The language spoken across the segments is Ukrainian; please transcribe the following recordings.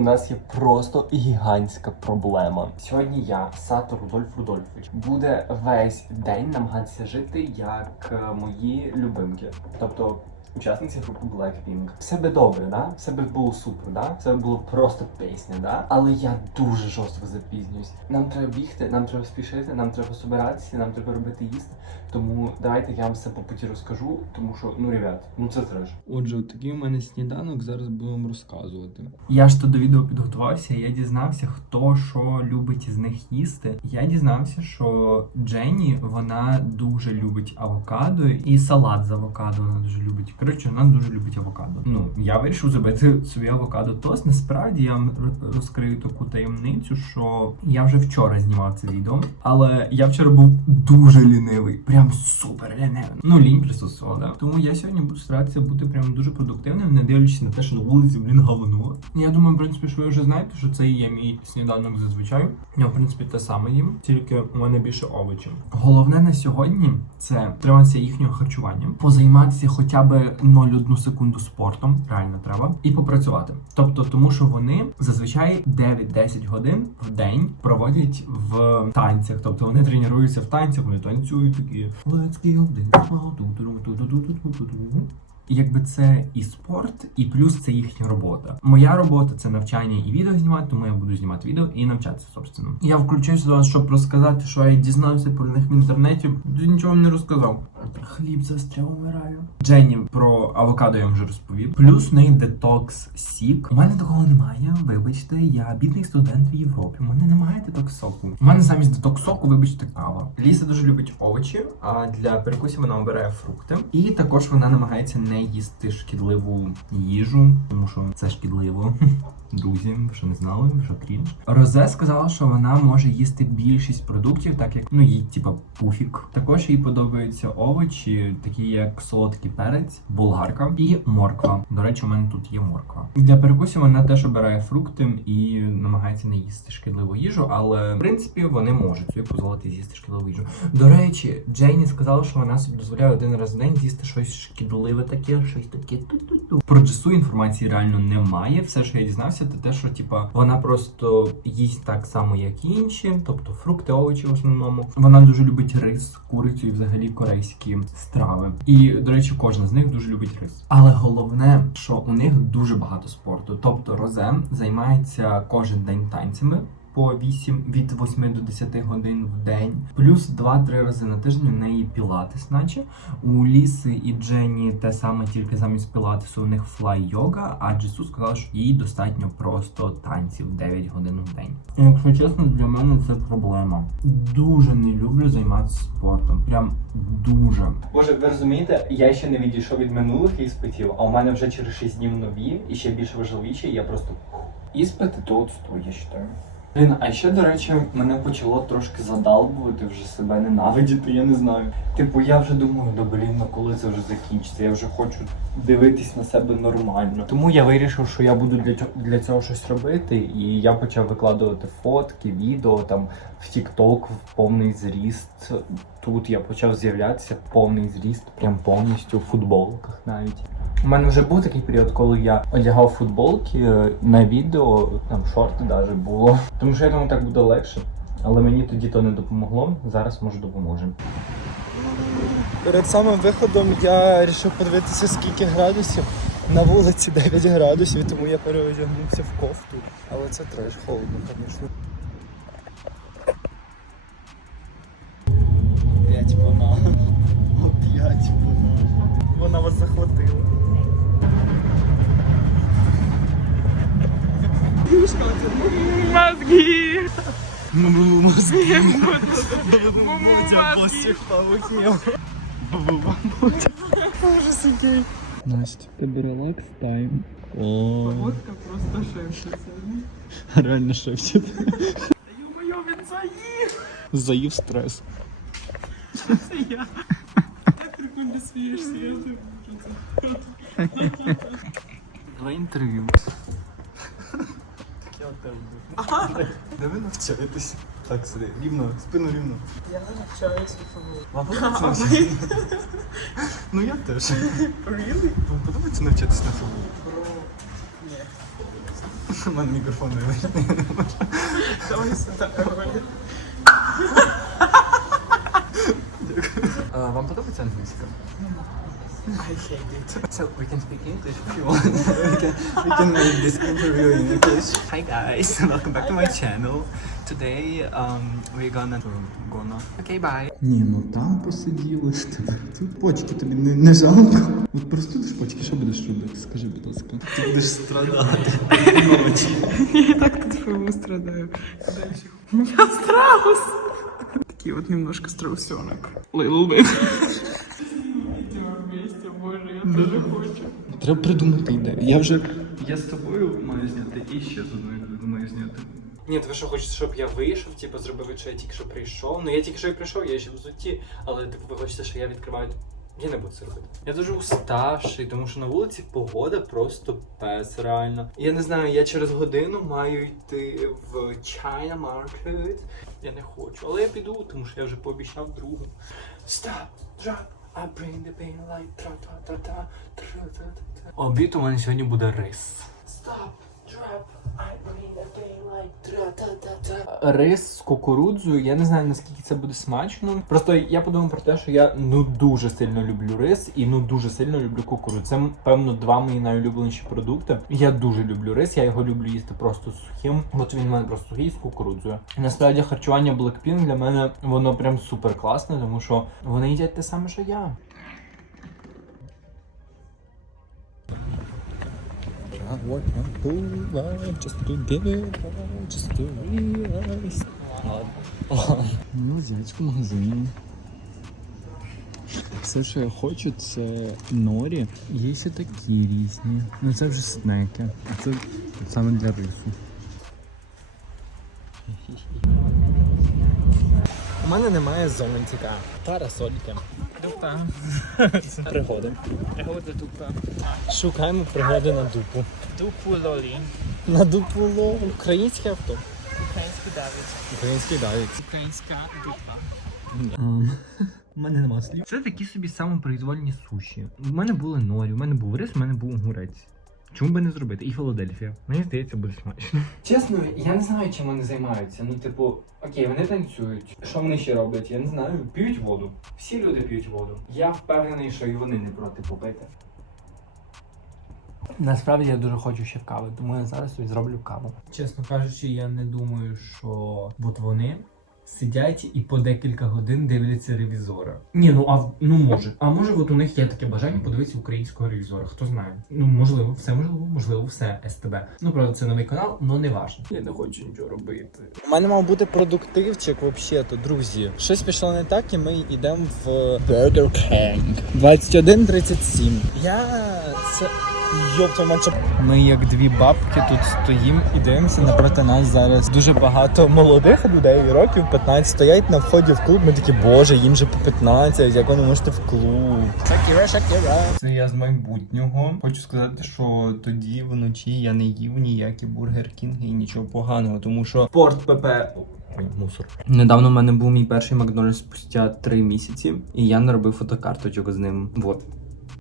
у нас є просто гігантська проблема. Сьогодні я, Сато Рудольф Рудольфович, буде весь день намагатися жити як е, мої любимки. Тобто. Учасниці групи Blackpink. Все би добре, да? Все би було супер, да? Все би було просто пісня, да? Але я дуже жорстко запізнююсь. Нам треба бігти, нам треба спішити, нам треба збиратися, нам треба робити їсти. Тому давайте я вам все по путі розкажу, тому що, ну, ребят, ну це треш. Отже, такий у мене сніданок, зараз буду вам розказувати. Я ж то до відео підготувався, я дізнався, хто що любить із них їсти. Я дізнався, що Дженні вона дуже любить авокадо і салат з авокадо вона дуже любить. Коротше, вона дуже любить авокадо. Ну, я вирішив зробити собі авокадо тост. Насправді я вам розкрию таку таємницю, що я вже вчора знімав це відео, але я вчора був дуже лінивий, прям супер лінивий. Ну, лінь присутствувала, да? Тому я сьогодні буду старатися бути прям дуже продуктивним, не дивлячись на те, що на вулиці, блін, говно. Я думаю, в принципі, що ви вже знаєте, що це є мій сніданок зазвичай. Я, в принципі, те саме їм, тільки у мене більше овочів. Головне на сьогодні це триматися їхнього харчування, позайматися хоча б 0,1 секунду спортом, реально треба, і попрацювати. Тобто, тому що вони зазвичай 9-10 годин в день проводять в танцях. Тобто вони тренуються в танцях, вони танцюють такі. Let's kill this Якби це і спорт, і плюс це їхня робота. Моя робота це навчання і відео знімати, тому я буду знімати відео і навчатися, собственно. Я включився до вас, щоб розказати, що я дізнався про них в інтернеті. Нічого не розказав. Хліб застряв, умираю. Дженні про авокадо я вам вже розповів. Плюс неї детокс сік. У мене такого немає. Вибачте, я бідний студент в Європі. У мене немає детокс соку. У мене замість детокс соку, вибачте, кава. Ліса дуже любить овочі, а для перекусів вона обирає фрукти. І також вона намагається не їсти шкідливу їжу, тому що це шкідливо. Друзі, що не знали, що крінж. Розе сказала, що вона може їсти більшість продуктів, так як ну їй типа пуфік. Також їй подобаються овочі, такі як солодкий перець, булгарка і морква. До речі, у мене тут є морква. Для перекусів вона теж обирає фрукти і намагається не їсти шкідливу їжу, але в принципі вони можуть собі дозволити з'їсти шкідливу їжу. До речі, Джейні сказала, що вона собі дозволяє один раз в день з'їсти щось шкідливе таке, щось таке. ту-ту-ту. Про Джесу інформації реально немає. Все, що я дізнався, це те, що типа вона просто їсть так само, як і інші, тобто фрукти, овочі в основному. Вона дуже любить рис, курицю і взагалі корейські страви. І до речі, кожна з них дуже любить рис. Але головне, що у них дуже багато спорту. Тобто Розе займається кожен день танцями. По 8 від 8 до 10 годин в день, плюс 2-3 рази на тиждень у неї пілатес, наче у Ліси і Дженні те саме, тільки замість пілатесу у них флай йога, а Джесу сказала, що їй достатньо просто танців 9 годин в день. Якщо чесно, для мене це проблема. Дуже не люблю займатися спортом. Прям дуже. Боже, ви розумієте, я ще не відійшов від минулих іспитів, а у мене вже через 6 днів нові і ще більш важливіші, і я просто. Іспити то я вважаю. Блін, а ще, до речі, мене почало трошки задалбувати вже себе ненавидіти, я не знаю. Типу, я вже думаю, да блін, ну коли це вже закінчиться, я вже хочу дивитись на себе нормально. Тому я вирішив, що я буду для, цього- для цього щось робити, і я почав викладувати фотки, відео там в TikTok в повний зріст. Тут я почав з'являтися повний зріст, прям повністю в футболках навіть. У мене вже був такий період, коли я одягав футболки е, на відео, там шорти навіть було. Тому що я думаю, так буде легше. Але мені тоді то не допомогло. Зараз може допоможе. Перед самим виходом я вирішив подивитися, скільки градусів. На вулиці 9 градусів, тому я переодягнувся в кофту. Але це треш, холодно, звісно. Опять вона. Опять вона. Вона вас захватила. Мозги! Мазки. Мазки. Ужас який. Настя. Тобі релакс тайм. О, Водка просто шепчется. реально шепчет. Ё-моё, він заїв! Заїв стрес. Це я. Так прикольно смієшся, я думаю, що це. Давай інтерв'ю. Де ви навчаєтесь? Так, сиди, рівно, спину рівно. Я навчаюся Вам подобається навчатися? Ну я теж. Really? Вам подобається навчатися на футбол? Бро. Ні. У мене мікрофон вибачте. Давай сюди. Вам подобається англійська? I hate it. So we can speak English if you want. we, can, we can make this interview in English. Hi guys, welcome back to my channel. Today um, we're gonna gonna. Okay, bye. Ні, ну там посиділи, тепер тут почки тобі не, не жалко. От простудиш почки, що будеш робити? Скажи, будь ласка. Ти будеш страдати. Я и так тут своему страдаю. Дальше. У страус. Такие вот немножко страусенок. Little bit. Я тоже хочу. Треба придумати ідею. Я вже Я з тобою маю зняти і ще з одною людиною маю зняти. Ні, ви що хочете, щоб я вийшов, типу, зробив вид, що я тільки що прийшов. Ну я тільки що і прийшов, я ще в взутті, але типу, ви хочете, що я відкриваю. Я не буду це робити. Я дуже уставший, тому що на вулиці погода просто пес, реально. Я не знаю, я через годину маю йти в China Market. Я не хочу, але я піду, тому що я вже пообіцяв другу. Stop, drop, I bring the pain like тра-та-та-та, тра-та-та-та. Обід у мене сьогодні буде рис. Stop, Рис з кукурудзою, я не знаю наскільки це буде смачно. Просто я подумав про те, що я ну дуже сильно люблю рис і ну дуже сильно люблю кукурудзу. Це певно два мої найулюбленіші продукти. Я дуже люблю рис, я його люблю їсти просто сухим. От він в мене просто сухий з кукурудзою. І насправді харчування Blackpink для мене воно прям супер класне, тому що вони їдять те саме, що я. Ну, зять в магазині. Все, що я хочу, це норі. Є ще такі різні. Ну це вже снеки. А це саме для рису. У мене немає зонтика. Парасольки. Дупа. Пригоди. Пригода дупа. Шукаємо пригоди на дупу. Дупу лолі. На дупу ло. Українське авто. Український Давид. Український давід. Українська дупа. У мене нема слів. Це такі собі самопроізвольні суші. У мене були норі, у мене був рис, у мене був огурець. Чому би не зробити? І Філадельфія. Мені здається, буде смачно. Чесно, я не знаю, чим вони займаються. Ну, типу, окей, вони танцюють. Що вони ще роблять? Я не знаю. П'ють воду. Всі люди п'ють воду. Я впевнений, що і вони не проти попити. Насправді я дуже хочу ще кави, тому я зараз собі зроблю каву. Чесно кажучи, я не думаю, що от вони сидять і по декілька годин дивляться ревізора. Ні, ну а в- ну може. А може, от у них є таке бажання подивитися українського ревізора. Хто знає? Ну можливо, все можливо, можливо, все СТБ. Ну правда, це новий канал, але не важно. Я не хочу нічого робити. У мене мав бути продуктивчик, взагалі-то, друзі. Щось пішло не так, і ми йдемо в Burger King. 21.37. Я це. Ми як дві бабки тут стоїмо і дивимося напроти нас зараз дуже багато молодих людей, років 15, стоять на вході в клуб. Ми такі, боже, їм же по 15, як вони можете в клуб. Шакіра, Шакіра. Це я з майбутнього. Хочу сказати, що тоді вночі я не їв ніякі бургер кінги і нічого поганого, тому що Порт ПП. Ой, мусор. Недавно в мене був мій перший Макдональдс спустя три місяці, і я не робив фотокарточок з ним. Вот.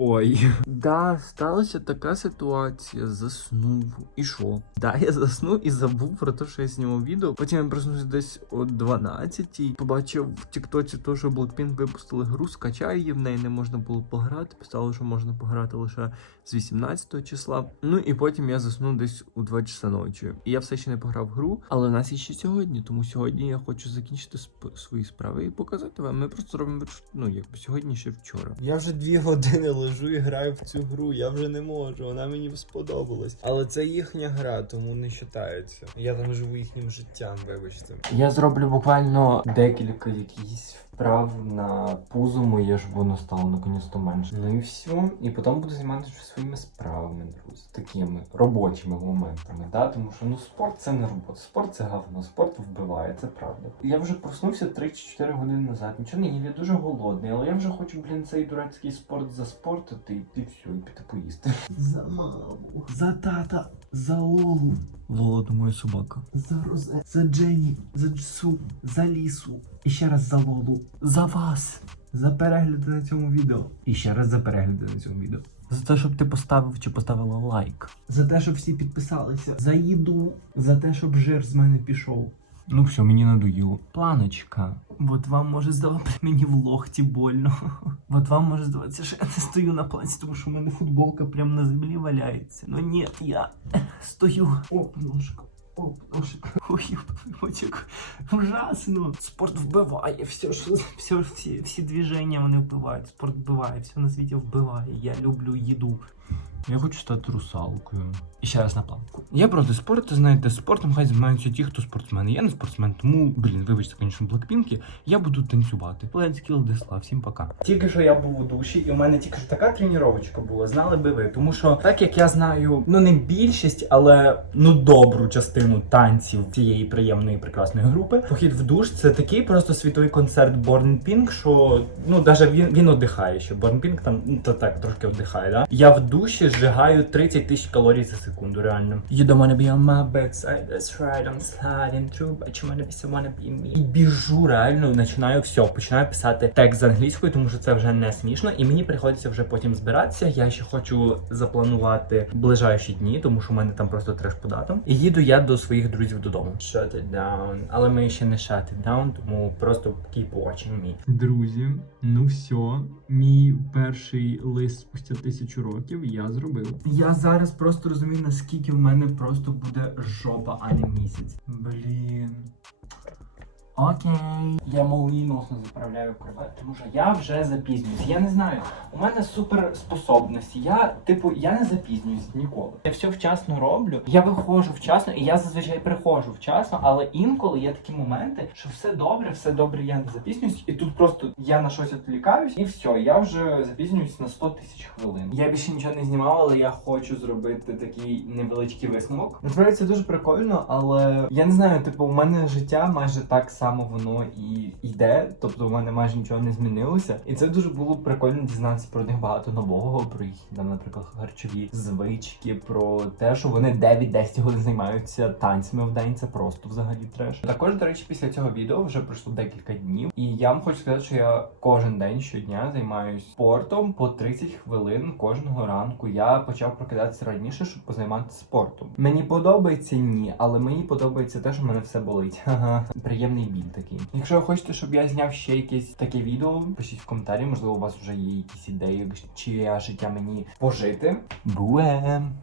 Ой. Да, сталася така ситуація. Заснув. І що? Да, я заснув і забув про те, що я знімав відео. Потім я проснувся десь о 12 Побачив в Тіктоці то, що Blackpink випустили гру, скачаю її, в неї не можна було пограти. Писало, що можна пограти лише з 18 числа. Ну і потім я заснув десь у 2 часа ночі. І я все ще не пограв в гру, але в нас є ще сьогодні, тому сьогодні я хочу закінчити сп- свої справи і показати вам. Ми просто робимо ну якби сьогодні ще вчора. Я вже дві години лежу і граю в цю гру. Я вже не можу. Вона мені сподобалась. Але це їхня гра, тому не вважається. Я там живу їхнім життям, вибачте. Я зроблю буквально декілька якихось вправ на пузо моє, щоб воно стало наконець-то менше. Ну і все. І потім буду займатися своїми справами, друзі. Такими робочими моментами. Да? Тому що ну спорт це не робота. Спорт це говно, спорт вбиває, це правда. Я вже проснувся 3-4 години назад. Нічого не їв, я дуже голодний, але я вже хочу, блін, цей дурацький спорт заспортити, і все, і піти поїсти. За маму, за тата, за Лолу. Лола то моя собака. За Розе, за Дженні, за Джсу, за Лісу. І ще раз за Лолу. За вас. За перегляди на цьому відео. І ще раз за перегляди на цьому відео. За те, щоб ти поставив чи поставила лайк. За те, щоб всі підписалися. За їду. За те, щоб жир з мене пішов. Ну все, мені надоїло. Планочка. От вам може здавати мені в лохті больно. От вам може здаватися, що я не стою на планці, тому що в мене футболка прямо на землі валяється. Ну ні, я стою. Оп, ножка. Оп, ножка. Ой, ебать, ужасно. Спорт вбиває, все, що, все, всі, всі движення вони вбивають. Спорт вбиває, все на світі вбиває. Я люблю їду. Я хочу стати русалкою. І ще раз на планку. Я проти спорту, знаєте, спортом хай займаються ті, хто спортсмени. Я не спортсмен, тому, блін, вибачте, звісно, блекпінки, я буду танцювати. This love. всім пока. Тільки що я був у душі, і у мене тільки що така тренувачка була, знали би ви. Тому що, так як я знаю, ну не більшість, але ну добру частину танців цієї приємної прекрасної групи. Похід в душ це такий просто світовий концерт Born Pink, що ну навіть він він оддихає. Що Born Pink там ну, то так трошки оддихає. Да? Я в душі зжигаю 30 тисяч калорій за секунду, реально. You don't wanna be on my backside, that's right, I'm sliding through, but you wanna be someone be me. І біжу реально, починаю все, починаю писати текст з англійською, тому що це вже не смішно, і мені приходиться вже потім збиратися. Я ще хочу запланувати ближайші дні, тому що в мене там просто треш по датам. І їду я до своїх друзів додому. Shut it down. Але ми ще не shut it down, тому просто keep watching me. Друзі, ну все, мій перший лист спустя тисячу років я зробив. Я зараз просто розумію, наскільки в мене просто буде жопа, а не місяць. Блін. Окей. Я молніносно заправляю кровать, тому що я вже запізнююсь. Я не знаю, у мене суперспособності. Я, типу, я не запізнююсь ніколи. Я все вчасно роблю. Я виходжу вчасно, і я зазвичай приходжу вчасно, але інколи є такі моменти, що все добре, все добре, я не запізнююсь, і тут просто я на щось відвлікаюсь, і все, я вже запізнююсь на 100 тисяч хвилин. Я більше нічого не знімав, але я хочу зробити такий невеличкий висновок. Насправді це дуже прикольно, але я не знаю, типу, у мене життя майже так само воно і йде. Тобто у мене майже нічого не змінилося. І це дуже було прикольно дізнатися про них багато нового, про їх там, наприклад, харчові звички, про те, що вони 9-10 годин займаються танцями в день. Це просто взагалі треш. Також, до речі, після цього відео вже пройшло декілька днів, і я вам хочу сказати, що я кожен день щодня займаюся спортом по 30 хвилин кожного ранку. Я почав прокидатися раніше, щоб позайматися спортом. Мені подобається ні, але мені подобається те, що в мене все болить. Приємний біль такий. Якщо ви хочете, щоб я зняв ще якесь таке відео, пишіть в коментарі. Можливо, у вас вже є якісь ідеї, чиє життя мені пожити. Буем!